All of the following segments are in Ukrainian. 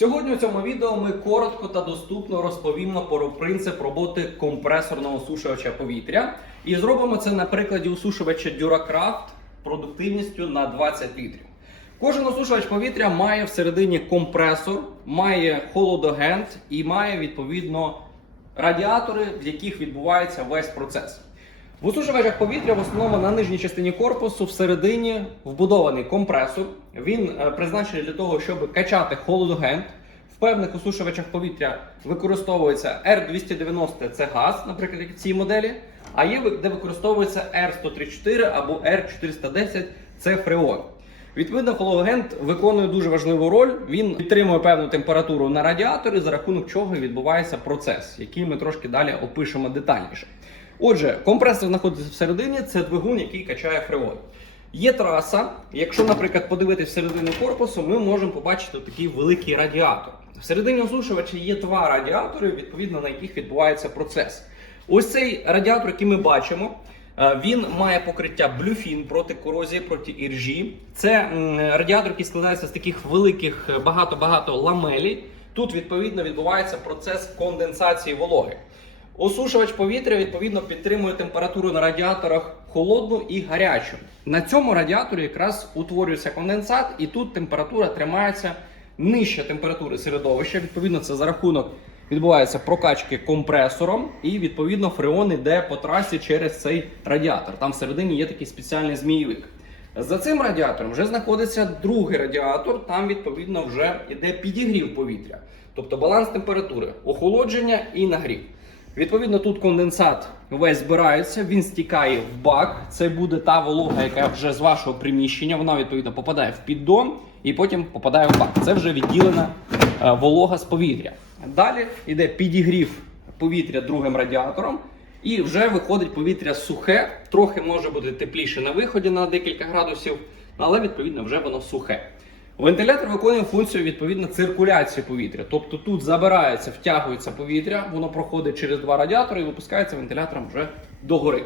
Сьогодні у цьому відео ми коротко та доступно розповімо про принцип роботи компресорного осушувача повітря. І зробимо це на прикладі осушувача Duracraft продуктивністю на 20 літрів. Кожен осушувач повітря має всередині компресор, має холодогент і має відповідно радіатори, в яких відбувається весь процес. В осушувачах повітря в основному на нижній частині корпусу всередині вбудований компресор. Він е, призначений для того, щоб качати холодогент. В певних осушувачах повітря використовується R290 це газ, наприклад, як в цій моделі. А є де використовується R134 або R410 це фреон. Відповідно, хологент виконує дуже важливу роль. Він підтримує певну температуру на радіаторі, за рахунок чого відбувається процес, який ми трошки далі опишемо детальніше. Отже, компресор знаходиться всередині, це двигун, який качає фреон. Є траса. Якщо, наприклад, подивитися всередину корпусу, ми можемо побачити такий великий радіатор. Всередині осушувача є два радіатори, відповідно на яких відбувається процес. Ось цей радіатор, який ми бачимо, е, він має покриття блюфін проти корозії, проти іржі. Це радіатор, який складається з таких великих е, багато-багато ламелей. Тут відповідно відбувається процес конденсації вологи. Осушувач повітря відповідно підтримує температуру на радіаторах холодну і гарячу. На цьому радіаторі якраз утворюється конденсат, і тут температура тримається нижче температури середовища. Відповідно, це за рахунок відбувається прокачки компресором, і відповідно фреон йде по трасі через цей радіатор. Там всередині є такий спеціальний змійовик. За цим радіатором вже знаходиться другий радіатор. Там відповідно вже йде підігрів повітря, тобто баланс температури, охолодження і нагрів. Відповідно, тут конденсат весь збирається, він стікає в бак. Це буде та волога, яка вже з вашого приміщення. Вона відповідно попадає в піддон і потім попадає в бак. Це вже відділена е, волога з повітря. Далі йде підігрів повітря другим радіатором, і вже виходить повітря сухе, трохи може бути тепліше на виході на декілька градусів, але відповідно вже воно сухе. Вентилятор виконує функцію відповідно циркуляції повітря. Тобто тут забирається, втягується повітря, воно проходить через два радіатори і випускається вентилятором вже догори.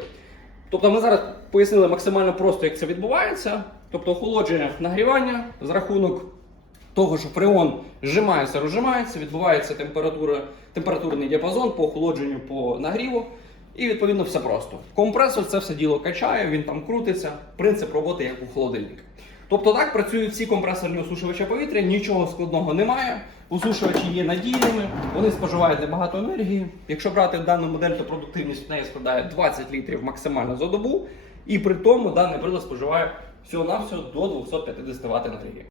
Тобто ми зараз пояснили максимально просто, як це відбувається. Тобто охолодження нагрівання з рахунок того, що фреон зжимається, розжимається, відбувається температура, температурний діапазон по охолодженню по нагріву. І відповідно все просто. Компресор це все діло качає, він там крутиться. Принцип роботи як у холодильник. Тобто так працюють всі компресорні осушувача повітря, нічого складного немає. Осушувачі є надійними, вони споживають небагато енергії. Якщо брати дану модель, то продуктивність в неї складає 20 літрів максимально за добу. І при тому даний прилад споживає всього-навсього до 250 Вт енергії.